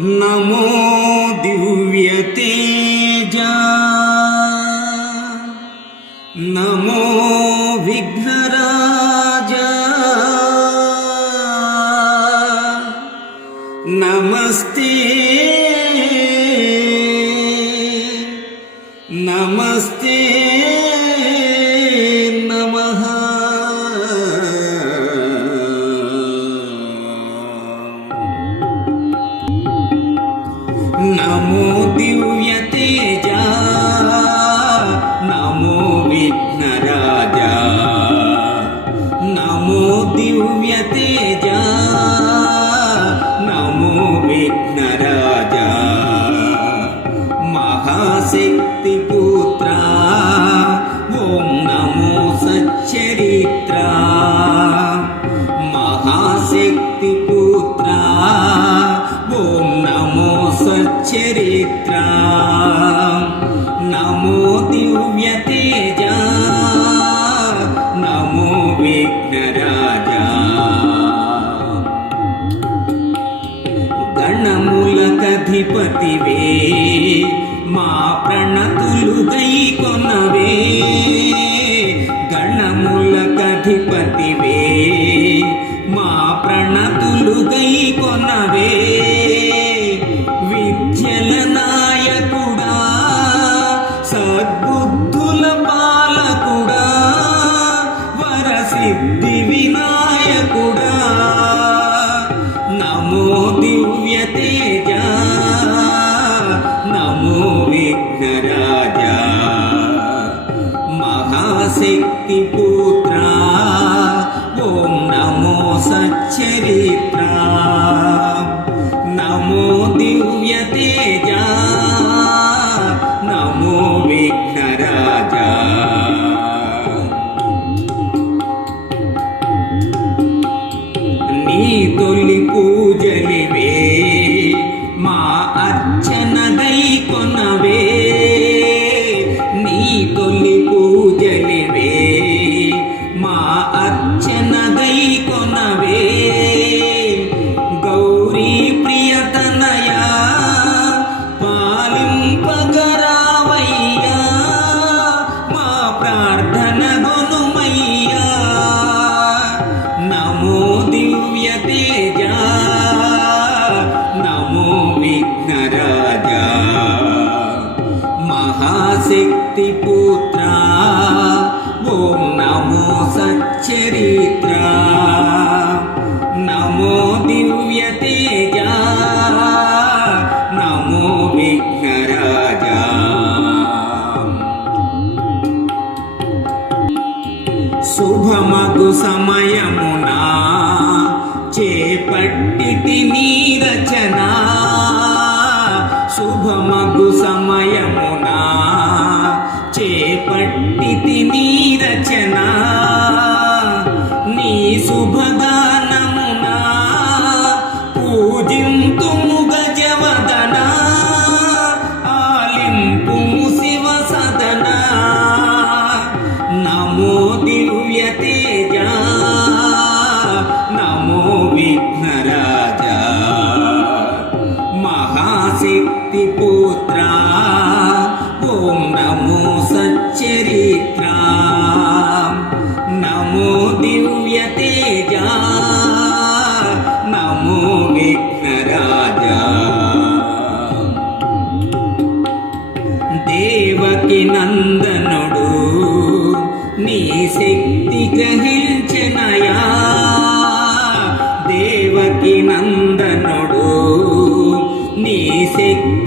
नमो दिव्यतेजा नमो विघ्नराजा नमस्ते नमस्ते నమో దివ్య తేజ నమో విఘ్నరాజా. నమో దివ్య తేజ. చరిత్ర. నమో దివ్య తేజ. నమో విఘ్నరాజ. గణములకధిపతివే మా ప్రణతులు గైకో శక్తి పుత్ర ఓం నమో సచ్చరిత్ర. నమో దివ్య తేజ. నమో విఘ్నరాజ. నీ తొలి మహాశక్తి పుత్ర ఓం నమో సచ్చరిత్ర. నమో దివ్య తేజ. నమో విఘ్నరాజ. శుభమగు సమయమునా చేపట్టి నీ రచనా. శుభమగు సమయమునా చేపట్టిటి నీ రచన నీ శుభగానమునా పూజింతు గజవదనా ఆలింపు శివ సదనా నమో దివ్య తేజ నమో విఘ్నరాజా మహాశక్తి పుత్ర దివ్య నమో విఘ్నరాజా దేవకి నందనుడు నీ శక్తి గ్రహించనయా. దేవకి నందనుడు నీ శక్తి